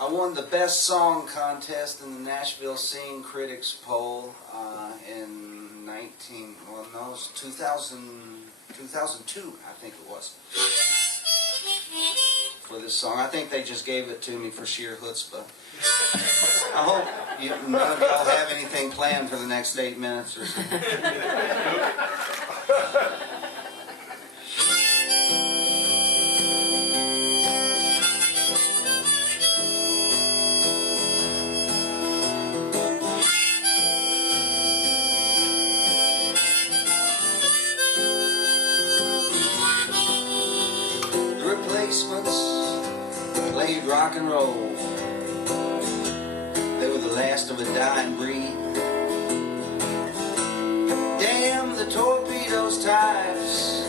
I won the Best Song Contest in the Nashville Scene Critics Poll in 2002, I think it was, for this song. I think they just gave it to me for sheer chutzpah. I hope none of y'all have anything planned for the next 8 minutes or something. Played rock and roll. They were the last of a dying breed. Damn the torpedoes types,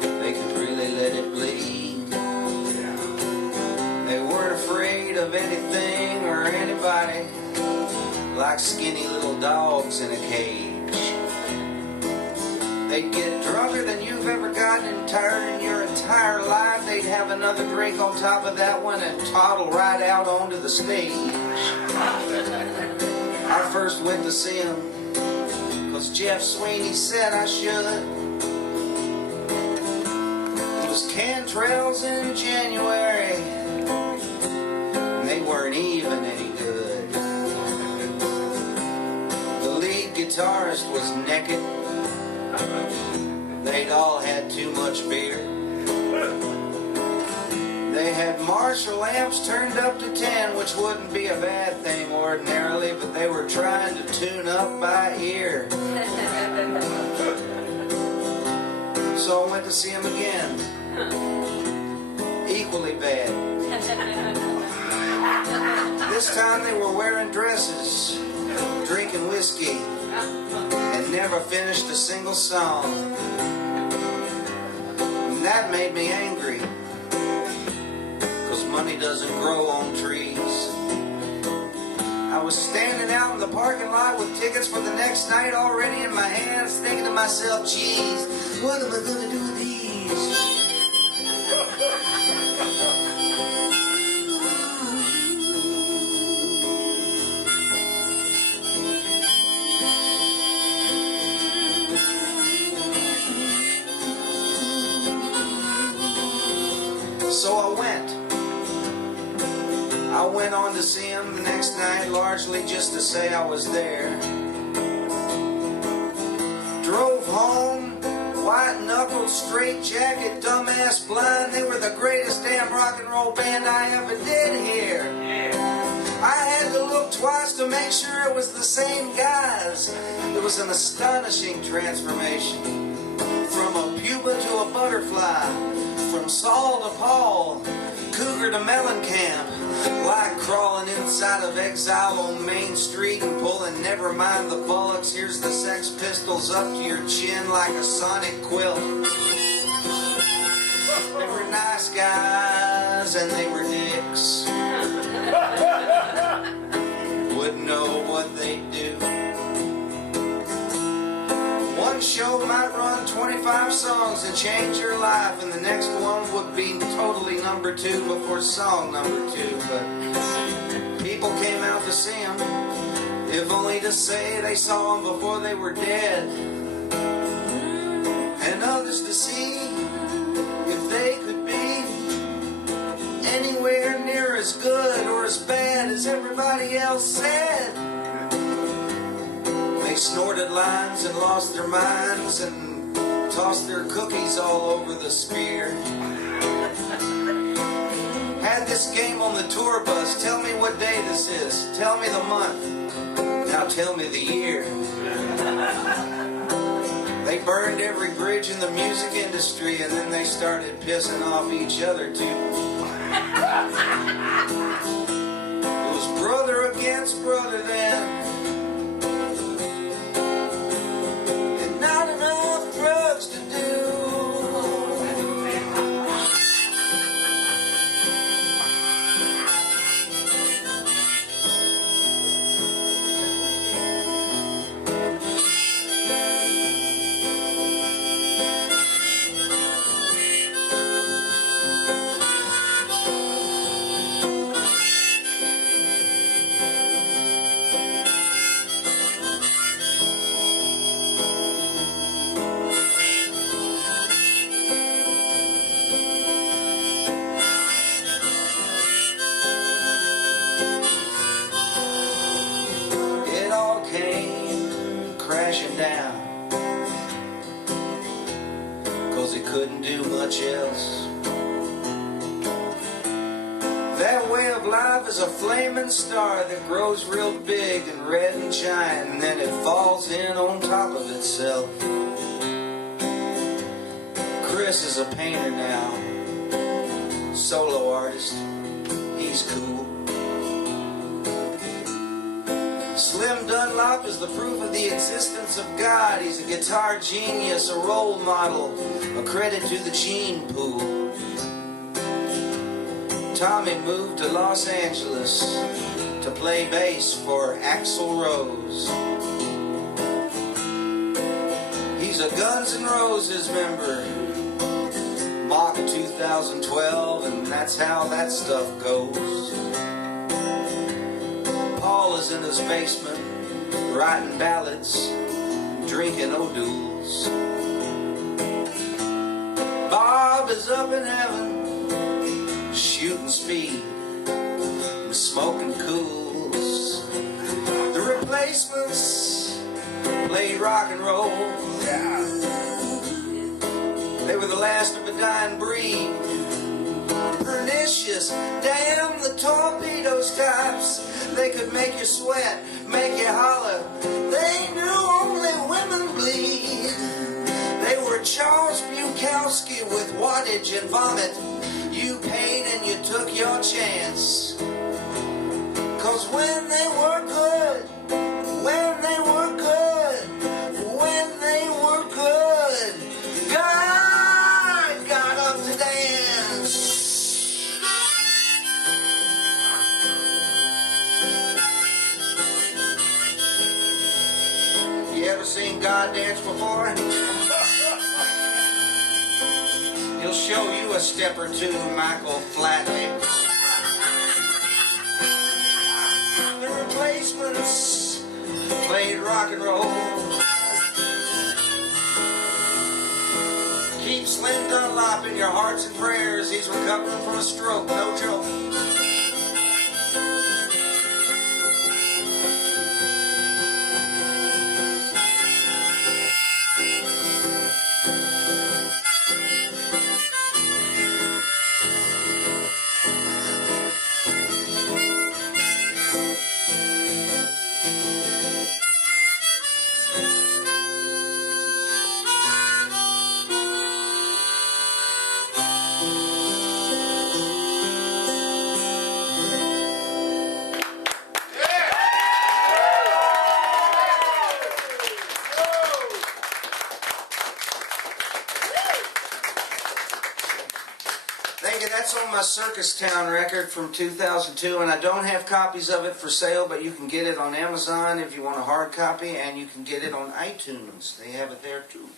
they could really let it bleed. They weren't afraid of anything or anybody, like skinny little dogs in a cage. They'd get drunker than you've ever gotten in your entire life. They'd have another drink on top of that one and toddle right out onto the stage. I first went to see him because Jeff Sweeney said I should. It was Cantrell's in January, and they weren't even any good. The lead guitarist was naked. They'd all had too much beer. They had Marshall amps turned up to 10, which wouldn't be a bad thing ordinarily, but they were trying to tune up by ear. So I went to see them again. Equally bad. This time they were wearing dresses, drinking whiskey, and never finished a single song. And that made me angry, cause money doesn't grow on trees. I was standing out in the parking lot with tickets for the next night already in my hands, thinking to myself, geez, what am I gonna do with these? So I went on to see him the next night, largely just to say I was there. Drove home, white-knuckled, straight-jacket, dumbass blind. They were the greatest damn rock and roll band I ever did hear. I had to look twice to make sure it was the same guys. It was an astonishing transformation. From a pupa to a butterfly, from Saul to Paul, Cougar to Mellencamp, like crawling inside of exile on Main Street and pulling Never Mind the Bollocks, here's the Sex Pistols up to your chin like a sonic quilt. They were nice guys and they were dicks. Wouldn't know what they'd do. One show might run 25 songs and change your life, and the next one would be totally number 2 before song number 2. But people came out to see him, if only to say they saw him before they were dead, and others to see if they could be anywhere near as good or as bad as everybody else said. They snorted lines and lost their minds and tossed their cookies all over the sphere. Had this game on the tour bus, tell me what day this is, tell me the month, now tell me the year. They burned every bridge in the music industry, and then they started pissing off each other too. It was brother against brother then. Not enough drugs to do. 'cause he couldn't do much else. That way of life is a flaming star that grows real big and red and giant, and then it falls in on top of itself. Chris is a painter now, solo artist, he's cool. Slim Dunlop is the proof of the existence of God. He's a guitar genius, a role model, a credit to the gene pool. Tommy moved to Los Angeles to play bass for Axl Rose. He's a Guns N' Roses member, mock 2012, and that's how that stuff goes. Paul is in his basement, writing ballads, drinking O'Douls. Bob is up in heaven, shooting speed and smoking cools. The Replacements played rock and roll. Yeah. They were the last of a dying breed. Pernicious, damn the torpedoes types. They could make you sweat, make you holler. They knew only women bleed. They were Charles Bukowski with wattage and vomit. You paid and you took your chance. 'Cause when they were good, when they were good, when they were good, God got up to dance. You ever seen God dance before? He'll show you a step or two, Michael Flatley. The Replacements played rock and roll. Keep Slim Dunlop in your hearts and prayers. He's recovering from a stroke, no joke. Thank you. That's on my Circus Town record from 2002, and I don't have copies of it for sale, but you can get it on Amazon if you want a hard copy, and you can get it on iTunes. They have it there too.